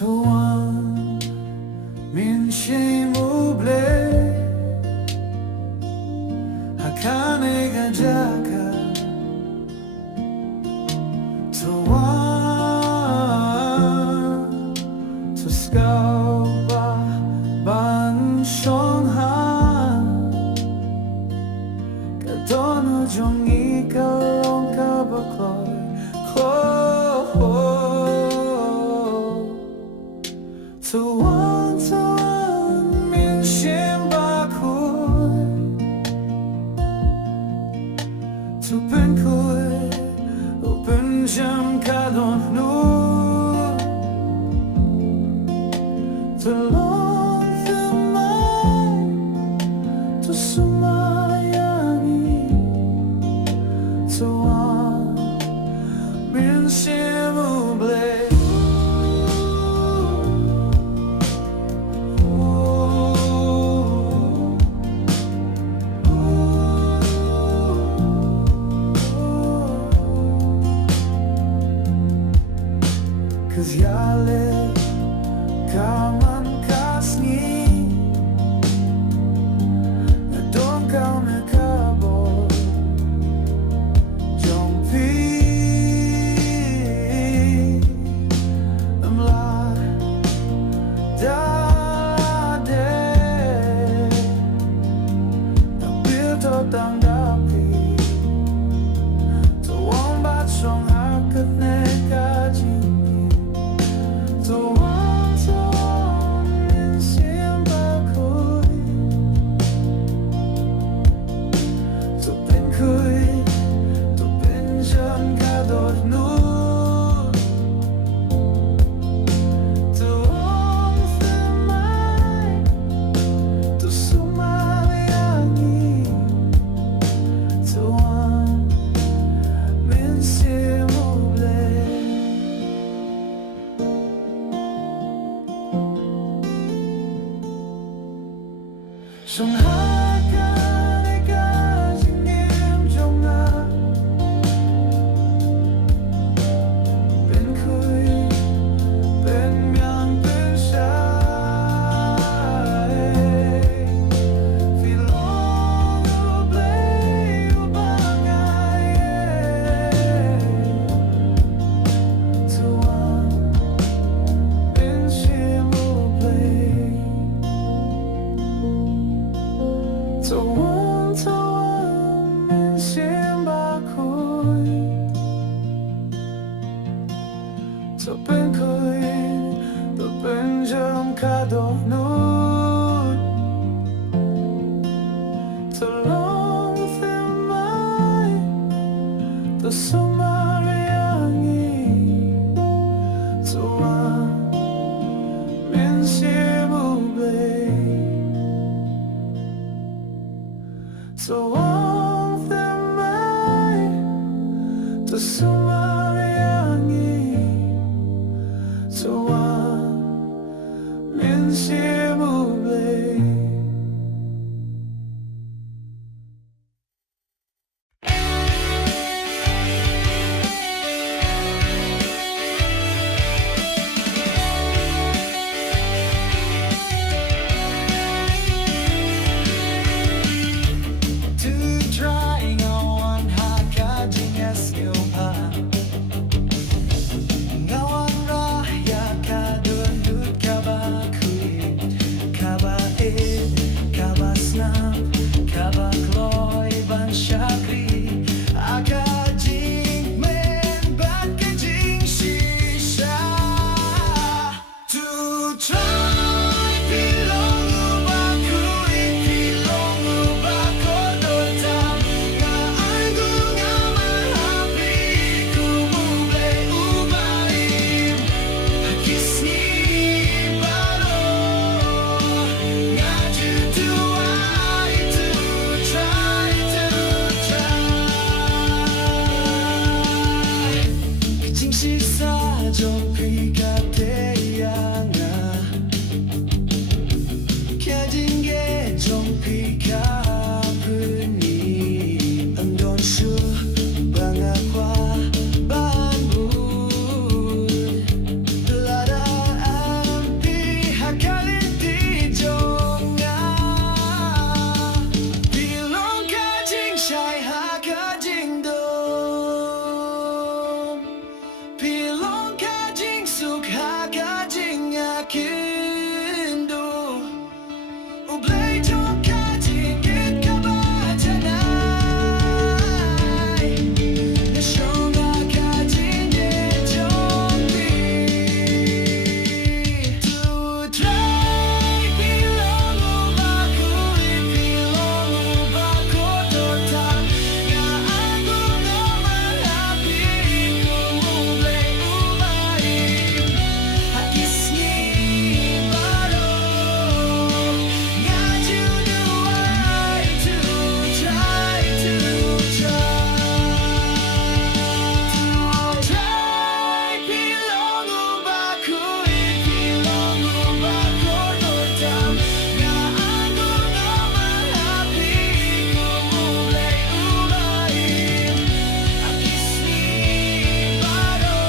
Tuan mynsiem U Blei Kane gajaka Tuan Tuskauba pynshongthait Kadono jong ikalong kabaklay Tuan mynsiem bakuy Tu pynkhraw U pynjynsur Tu longthemai Tu sumayangi Tuan mynsiem U Blei Cause yale kaman kasni Na don kau me kabo jong la da de Na built up down dapi To one bat song hakat ne kaji Tuan mynsiem bakuy Tu pynkhraw Tu pynjynsur Tu longthemai Tu sumayangi Tuan mynsiem U Blei Song hakan eka jingem jonga Pynkhraw pynmyang pynshay Filong U Blei U bangai Tuan mynsiem U Blei Tuan mynsiem bakuy Tu pynkhraw Tu pynjynsur Tu longthemai Tu sumayangi Tuan mynsiem U Blei Longthemai Tu sumayangi Tuan mynsiem U Blei kindu U Blei trong kyrpad tanai Na shonga ktien jong tu trai pilong ubakui pilong ubakotota nga aku ngomalapi ku U Blei ubaim hakisni baro nga jingrwai to try pilong ubakui pilong ubakotota nga aku ngomalapi ku U Blei ubaim hakisni baro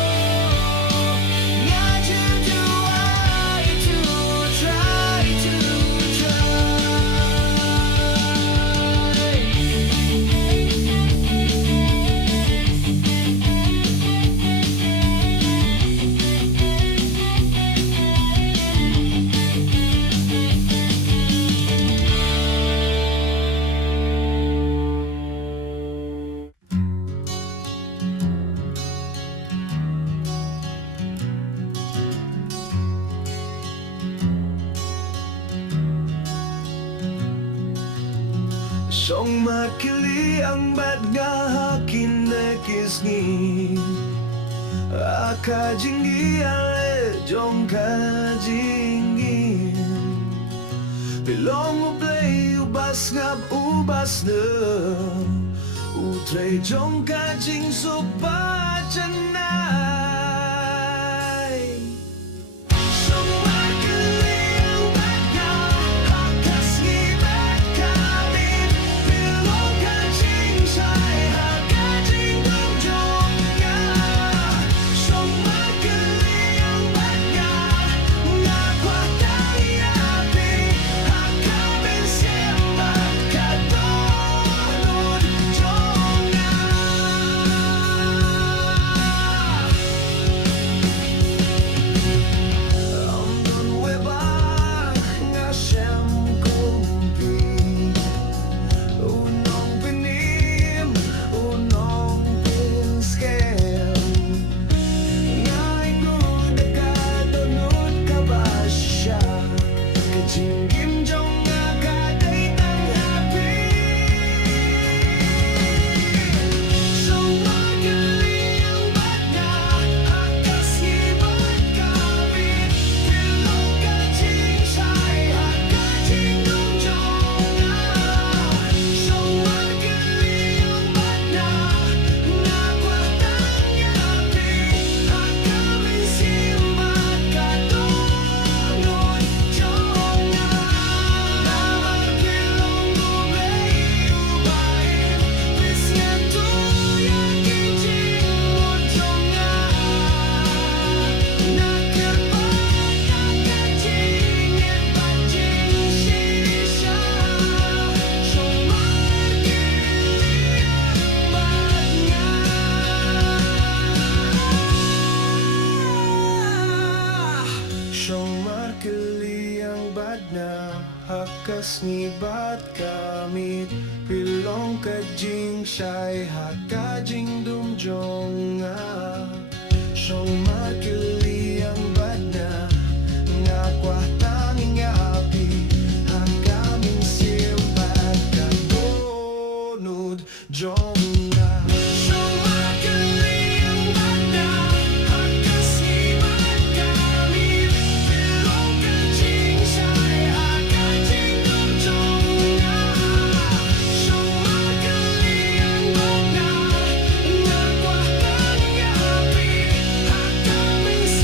nga jingrwai to try Song makili ang bad nga hakin na kisngi Aka jingiaroh jong kajingin Pilong U Blei ubas ngab ubas na Utrei jong kajingsu pajanay Song makili ang bad nga hakas ngibat kami Pilong kajingsay hakajing dumjong nga Song makili ang bad nga nga kwatang yapi Haka mynsiem magkatunod jong nga Ang dunweba nga siyam kumpi Unong pinim, unong pinskem Nga igud kadunod ka ba siya Kajingim jong nga kaday tang happy Song makili ang bad nga hakas ngibat kami Pilong kajingsay hakajing dumjong nga Song makili ang bad nga nga kwatang yapi Haka mynsiem magkatunod jong nga Pilong U Blei ubaim Wis nga tuyang kijingod jong nga Nakyrpad kakajingit pajing shisha Song makili ang bad nga Siyang makili ang bad na hakas ngibat kamit Pilong kajingsay hakajing dumjong nga Siyang makili ang bad na nga kwatang ingapi Haka mynsiem magkatunod jong nga Siyang makili ang bad na hakas ngibat kamit Pilong kajingsay hakajing dumjong nga Siyang makili ang bad na nga kwatang yapi Haka mynsiem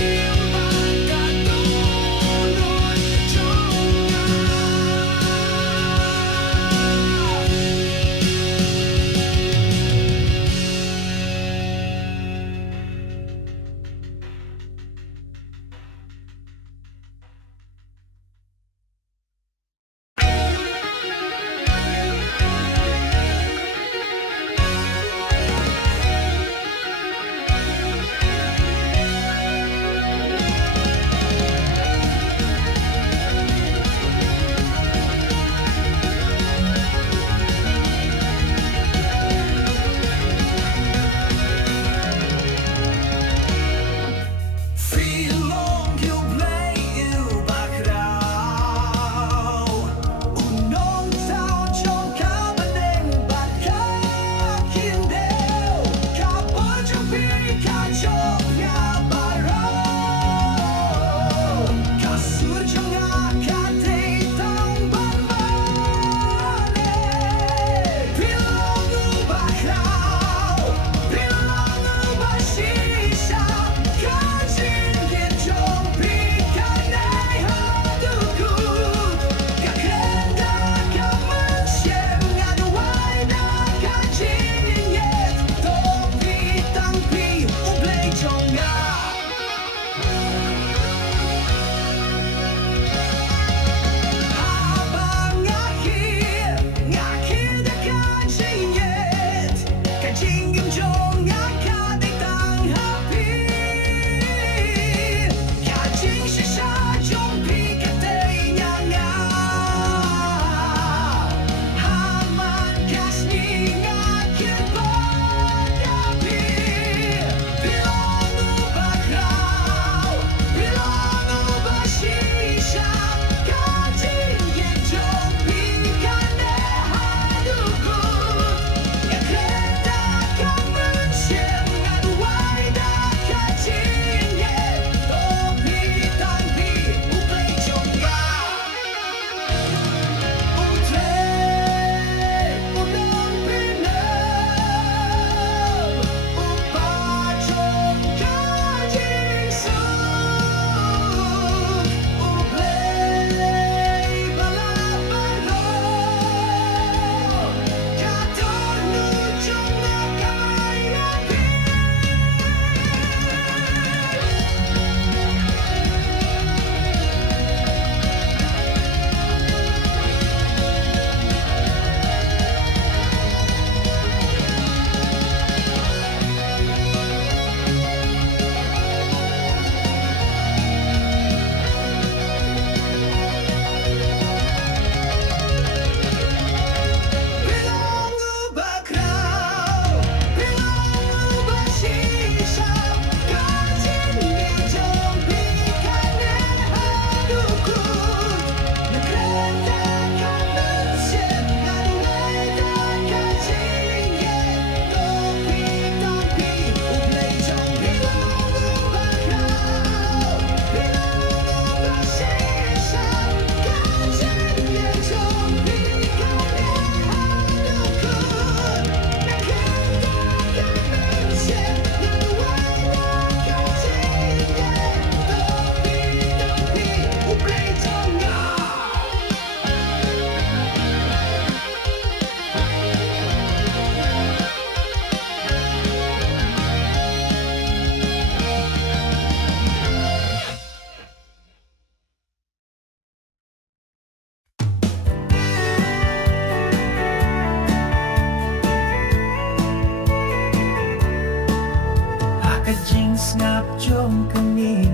ngap jong kami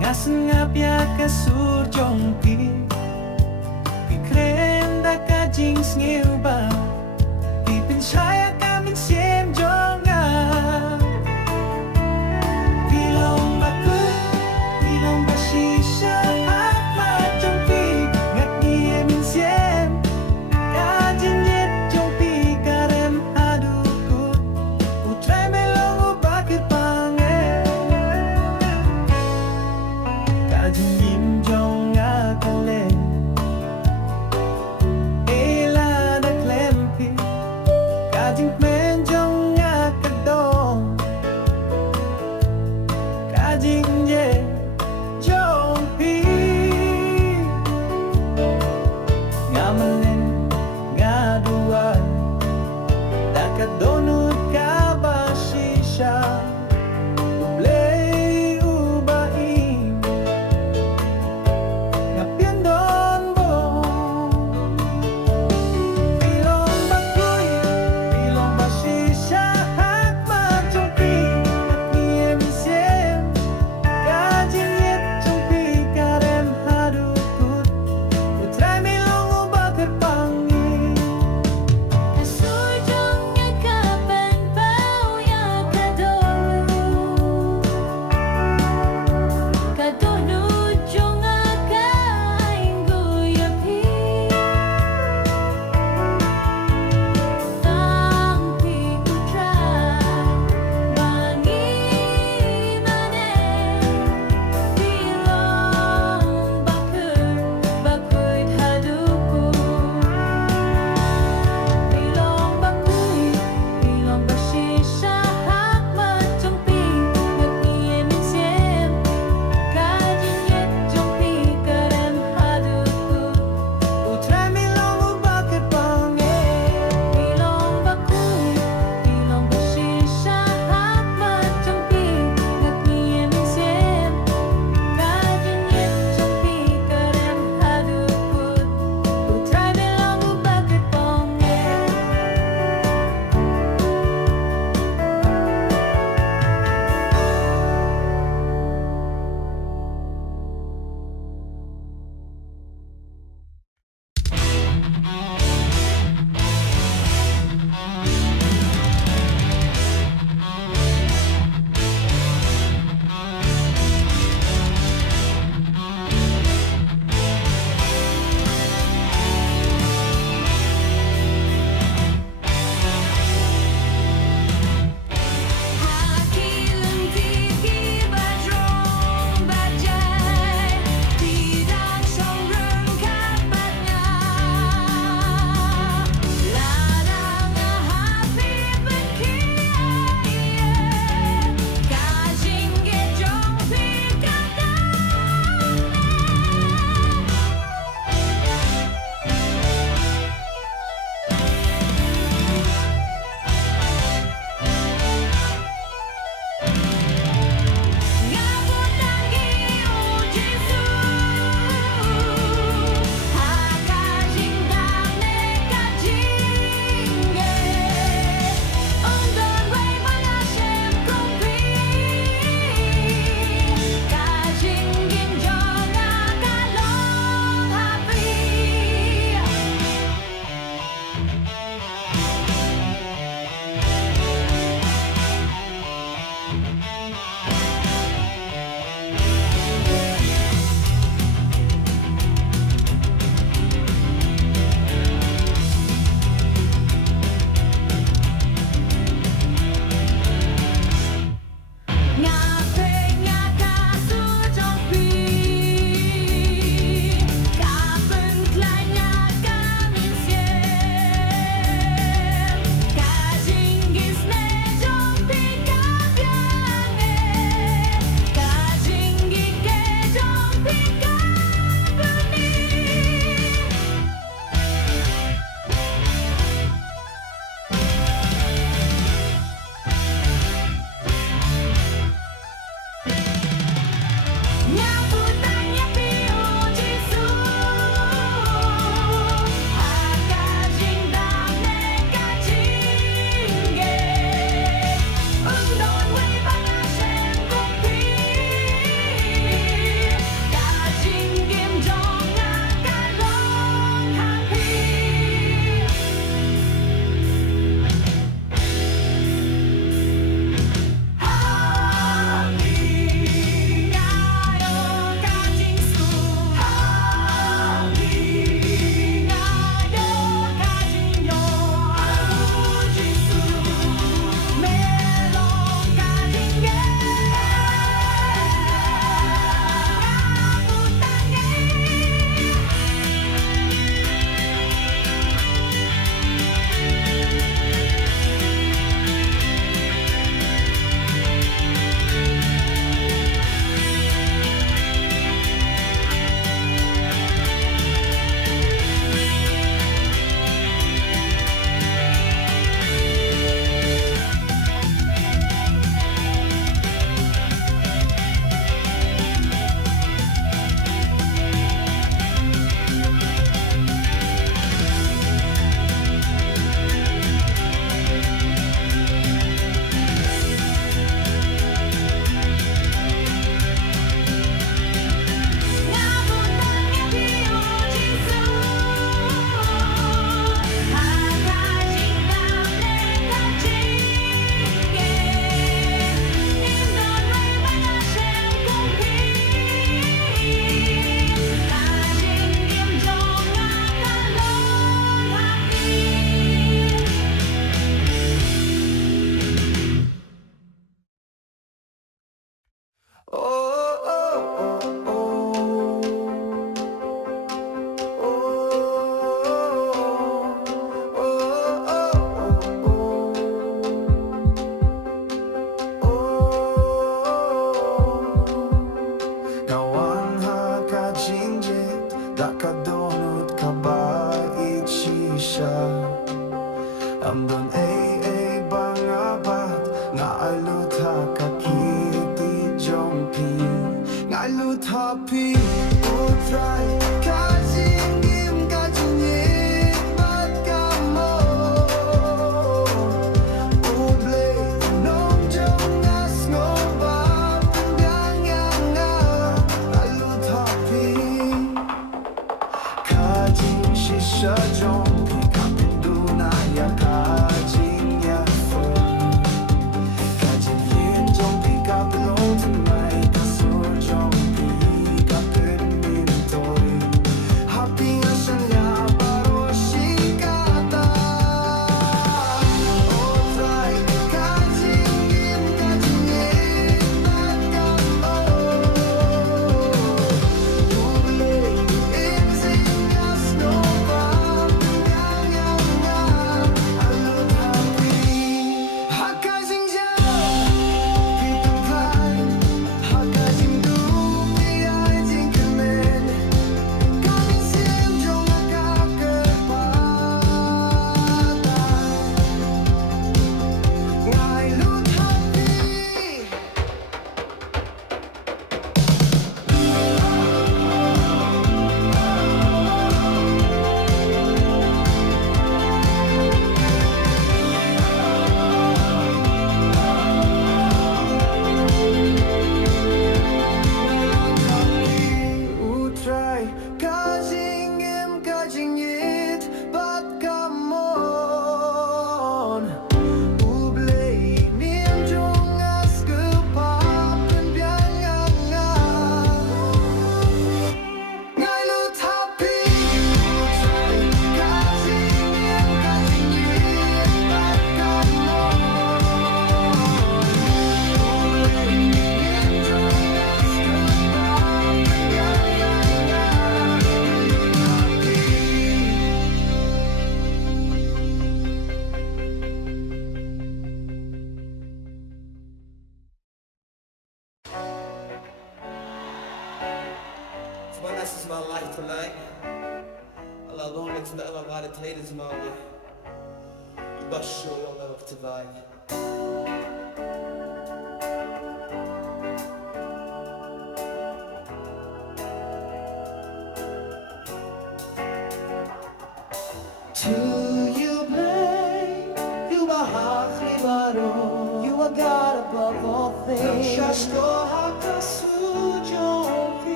ngasen ngap ya ka sur jong pi krem da ka iohsngew ba pynshaya ka mynsiem jong pilong ba ku pilong ba shisha at ma jong pi ngat nie mynsiem ka jingyet jong pi karem adukut utrai melong ba kyrpang ka jingim jong kale ela da klempi ka jing happy, utrai, kajingim kajingit bat kamo. U Blei, nong jong iohsngew bat pynjynsur, alut happy. Kajing shisha jong pynduna ya kyrkhu. Kajing jong pynkhaw tonight. Sur Jingiaroh. Happy mynsiem baroshikata. Otrai kajingim kajingit bat kamo. U Blei mynsiem iohsngew bat pynjynsur, alut happy. Khasi utrai kajingim kajingit bat kamo. U Blei niam jong iohsngew pynshongthait. Ngai lut happy, utrai kajingim kajingit bat kamo. For this is my life tonight. Allah long to the Allah is my way. You must show your love to vibe. To U Blei, you are Khasi Worship. You are God above all things.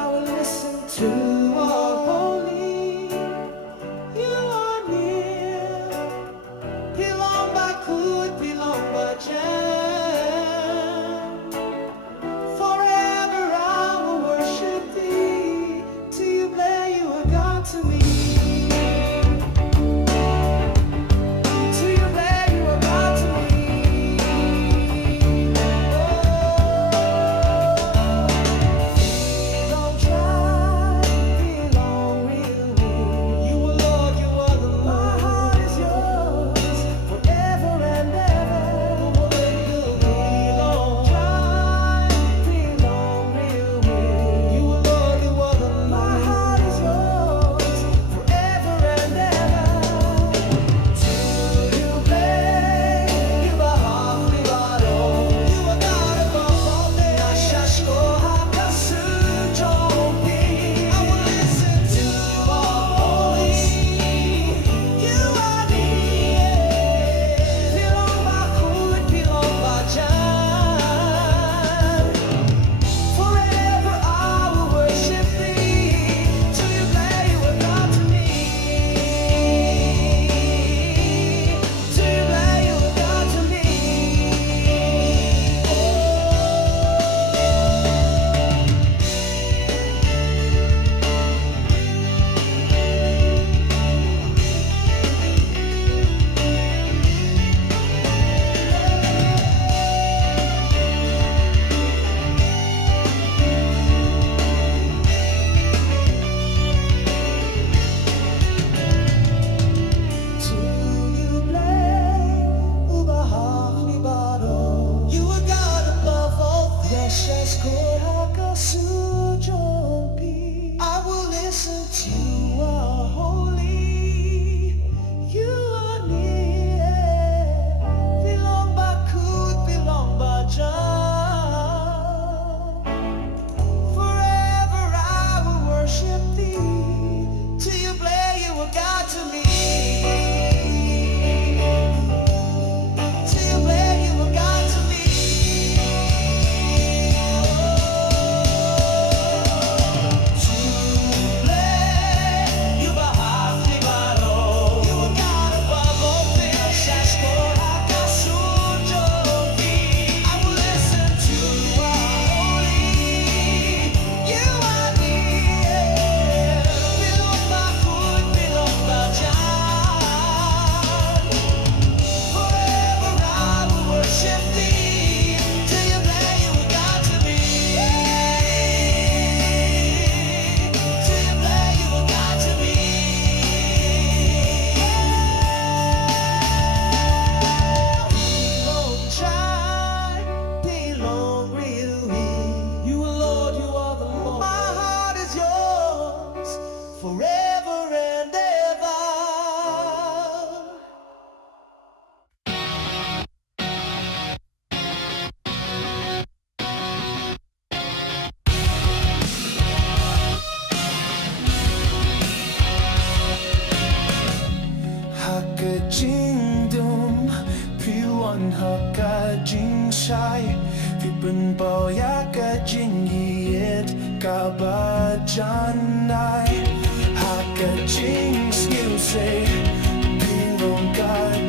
I will listen to our holy. You are near. Pilong bakut, pilong bajam. Forever I will worship thee. To U Blei, you are God to me. To U Blei, you are God to me. Don't try, belong real. You are Lord, you are the Lord. My heart is yours forever and ever. Don't try, belong real. You are Lord, you are the Lord. My heart is yours chai vì bên bao ya cả jingïat cả ba chân ai ha cả jingrwai pynkhraw